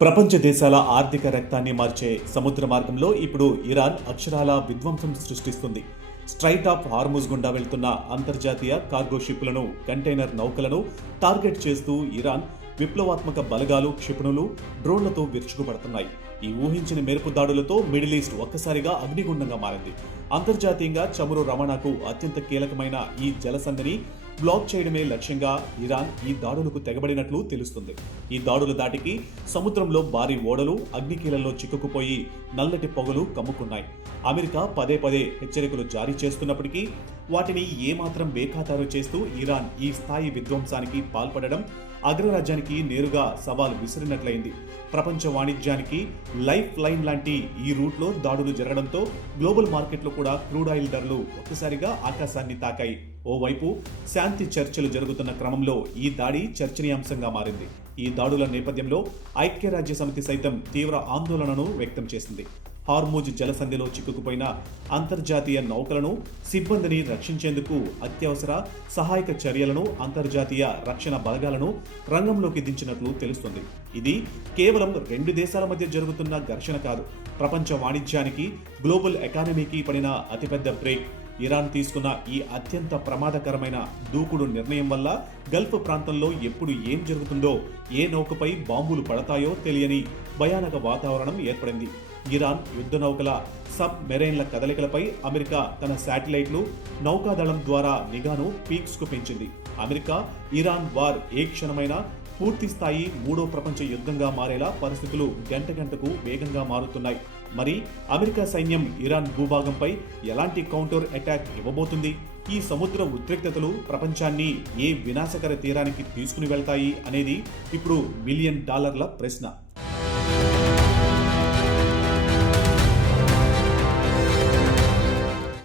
ప్రపంచ దేశాల ఆర్థిక రక్తాన్ని మార్చే సముద్ర మార్గంలో ఇప్పుడు ఇరాన్ అక్షరాల విధ్వంసం సృష్టిస్తుంది. స్ట్రైట్ ఆఫ్ హార్ముజ్ గుండా వెళ్తున్న అంతర్జాతీయ కార్గో షిప్లను, కంటైనర్ నౌకలను టార్గెట్ చేస్తూ ఇరాన్ విప్లవాత్మక బలగాలు, క్షిపణులు, డ్రోన్లతో విరుచుకుపడుతున్నాయి. ఈ ఊహించిన మెరుపు దాడులతో మిడిల్ ఈస్ట్ ఒక్కసారిగా అగ్నిగుండంగా మారింది. అంతర్జాతీయంగా చమురు రవాణాకు అత్యంత కీలకమైన ఈ జలసంధిని బ్లాక్ చేయడమే లక్ష్యంగా ఇరాన్ ఈ దాడులకు తెగబడినట్లు తెలుస్తుంది. ఈ దాడుల దాటికి సముద్రంలో భారీ ఓడలు అగ్నికీలల్లో చిక్కుకుపోయి నల్లటి పొగలు కమ్ముకున్నాయి. అమెరికా పదే పదే హెచ్చరికలు జారీ చేస్తున్నప్పటికీ వాటిని ఏమాత్రం బేఖాతారు చేస్తూ ఇరాన్ ఈ స్థాయి విధ్వంసానికి పాల్పడడం అగ్రరాజ్యానికి నేరుగా సవాల్ విసిరినట్లయింది. ప్రపంచ వాణిజ్యానికి లైఫ్ లైన్ లాంటి ఈ రూట్లో దాడులు జరగడంతో గ్లోబల్ మార్కెట్లో కూడా క్రూడ్ ఆయిల్ ధరలు ఒక్కసారిగా ఆకాశాన్ని తాకాయి. ఓవైపు శాంతి చర్చలు జరుగుతున్న క్రమంలో ఈ దాడి చర్చనీయాంశంగా మారింది. ఈ దాడుల నేపథ్యంలో ఐక్యరాజ్య సమితి సైతం తీవ్ర ఆందోళనను వ్యక్తం చేసింది. హార్ముజ్ జలసంధిలో చిక్కుకుపోయిన అంతర్జాతీయ నౌకలను, సిబ్బందిని రక్షించేందుకు అత్యవసర సహాయక చర్యలను అంతర్జాతీయ రక్షణ బలగాలను రంగంలోకి దించినట్లు తెలుస్తుంది. ఇది కేవలం రెండు దేశాల మధ్య జరుగుతున్న ఘర్షణ కాదు, ప్రపంచ వాణిజ్యానికి, గ్లోబల్ ఎకానమీకి పడిన అతిపెద్ద బ్రేక్. ఇరాన్ తీసుకున్న ఈ అత్యంత ప్రమాదకరమైన దూకుడు నిర్ణయం వల్ల గల్ఫ్ ప్రాంతంలో ఎప్పుడు ఏం జరుగుతుందో, ఏ నౌకపై బాంబులు పడతాయో తెలియని భయానక వాతావరణం ఏర్పడింది. ఇరాన్ యుద్ధ నౌకల, సబ్ మెరైన్ల కదలికలపై అమెరికా తన శాటిలైట్లు, నౌకాదళం ద్వారా నిఘాను పీక్స్కు పెంచింది. అమెరికా ఇరాన్ వార్ ఏ క్షణమైనా పూర్తి స్థాయి మూడో ప్రపంచ యుద్ధంగా మారేలా పరిస్థితులు గంట గంటకు వేగంగా మారుతున్నాయి. మరి అమెరికా సైన్యం ఇరాన్ భూభాగంపై ఎలాంటి కౌంటర్ అటాక్ ఇవ్వబోతుంది? ఈ సముద్ర ఉద్రిక్తతలు ప్రపంచాన్ని ఏ వినాశకర తీరానికి తీసుకుని వెళ్తాయి అనేది ఇప్పుడు $1 మిలియన్ ప్రశ్న.